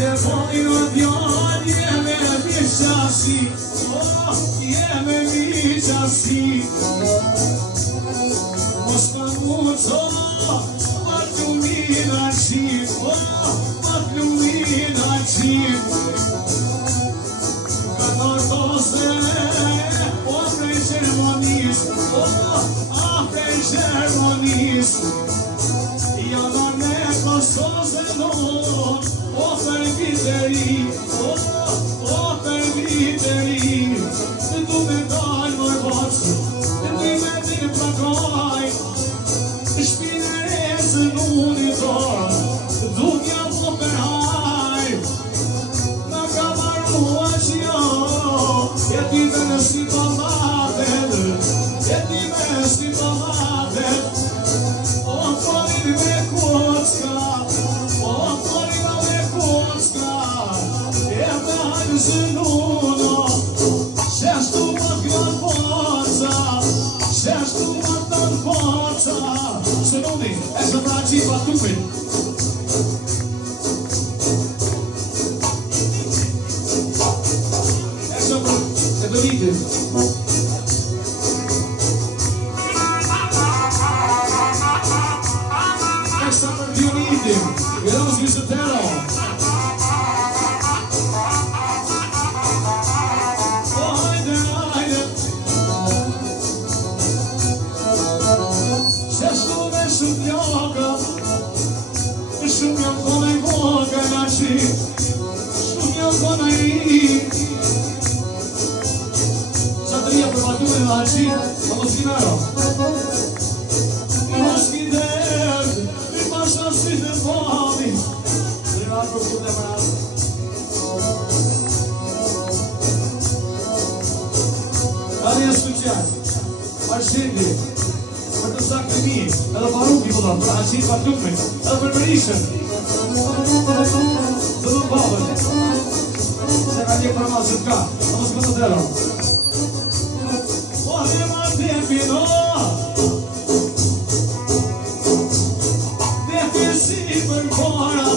Telefonin o djallë, jeme mi qasi, jeme mi qasi. Mos ka muqo, ma t'lumina qim, ma t'lumina qim. Ka nërtose, prej Gjermanis, prej Gjermanis. Jana me Kosovë non, për viteri, për viteri. Du me dal më vaqë, du me din plakaj, shpine rezë nuni dorë, du mja po përhaj. Në ka marrua që jo, jetime në si palatet, jetime në si palatet. Otvorime me kocka, otvorime me kocka, e me hajnë zënuno, qeshtu më t'gran poca, qeshtu më t'gran poca. Zënuni, e së pra qipa tupin. E së pra, e të vitin. Vamos visitero. Hajde, hajde. Qeshtu me shumë ploka, shumë jam kone i voga nga qi, shumë jam kone i. Qatëria për baturin dhe qi, vamos primero. Mos kider, si të mami privat për punë e mërasë. Tani e special Arshindi për të sakrimi edhe Faruki pëllon për Arshindi Fatukmin edhe për Berishën dhe dhe babën se ka një për masë të ka në mos këtë të dero o një ma tempi no për kora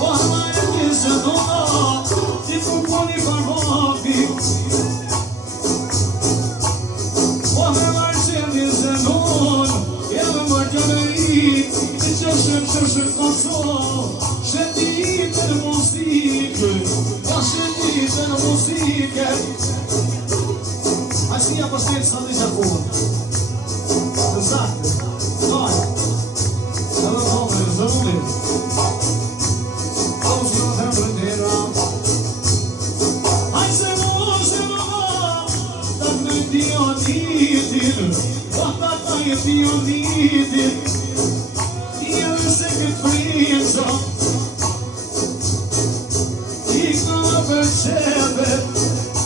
o hama e kisë no i kuponi për hopi o hama e qendi zenon jeve më gjëmëri i qëshën konso shënditën muzike ka shënditën muzike Asia për shtetë së të gjakuën të sakë dojë Hello, home, zëmulli. Vamos que não tem bandeira. Ai, se não, tá nem dionite. Bota caia dionite. E eu sei que frisa. E não percebe.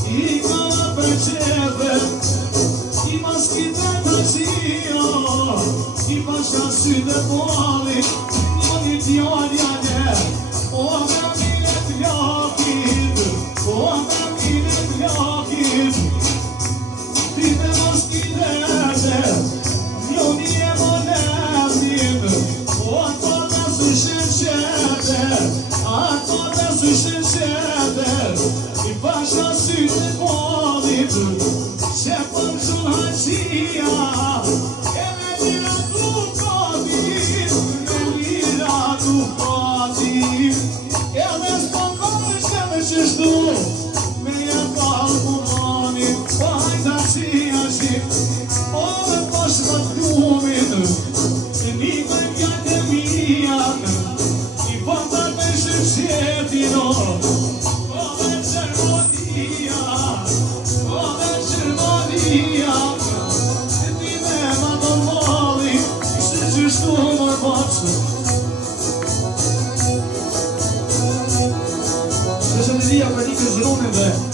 E não percebe. E mas que tentativa. I pasha sy dhe bali, njoni t'joni ane, o me mine t'lakit, o me mine t'lakit. Ti me mos t'idete, njoni e molemin, o ato dhe së shëqete, ato dhe së shëqete. I pasha sy dhe balit, që për shumë haqia,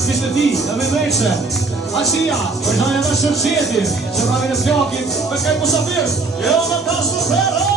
Kishtë ti, dhe me dhejqe Asia, për gjanja dhe shërqeti që pravi në fljakin me kaj musafir Jo me kasë të ferë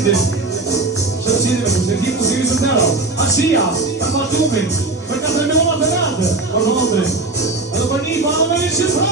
Shëmsiti. Shëmsiti me Shëmsiti ku si visë tëro. Asia, ka Fatlumin, për 4 miliona të natë, për Londri. Edhe për një panë me një shifra!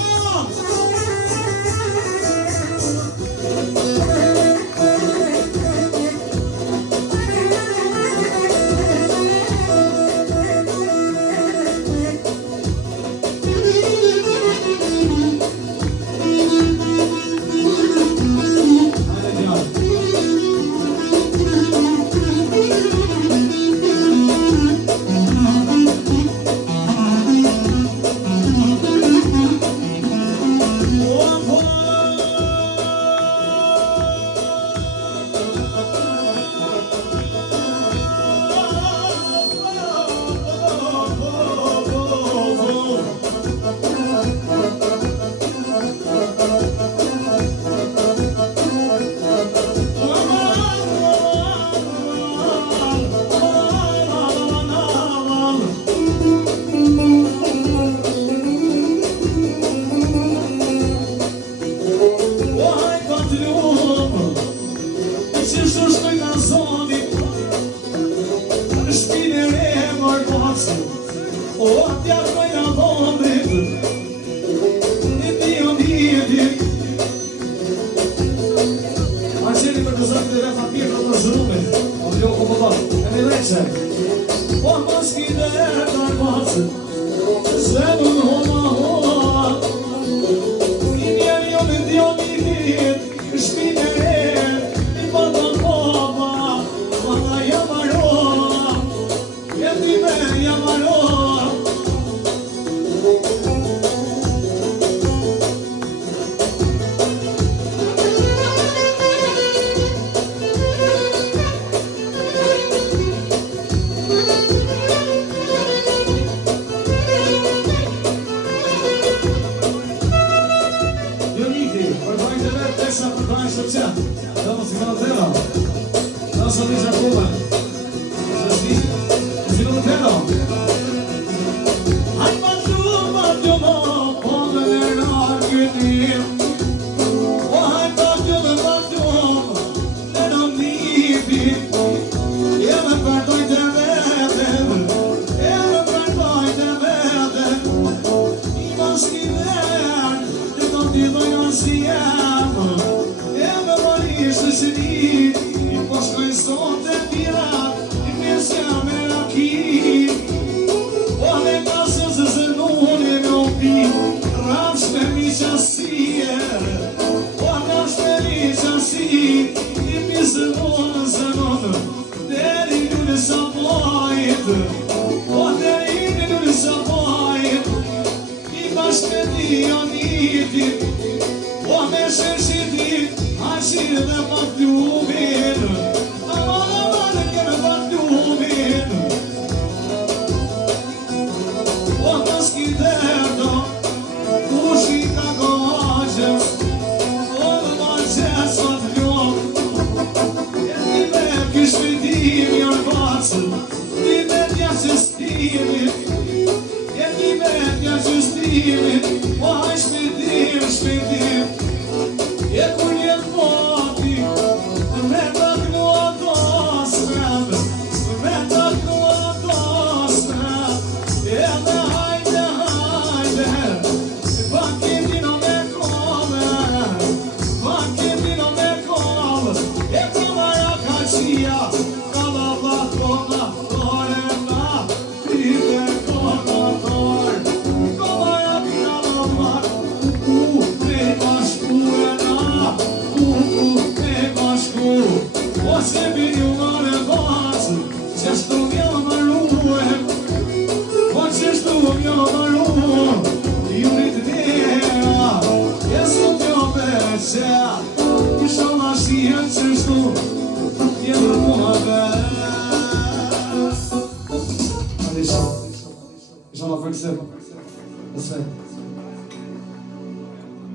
Inshallah, for example, let's say.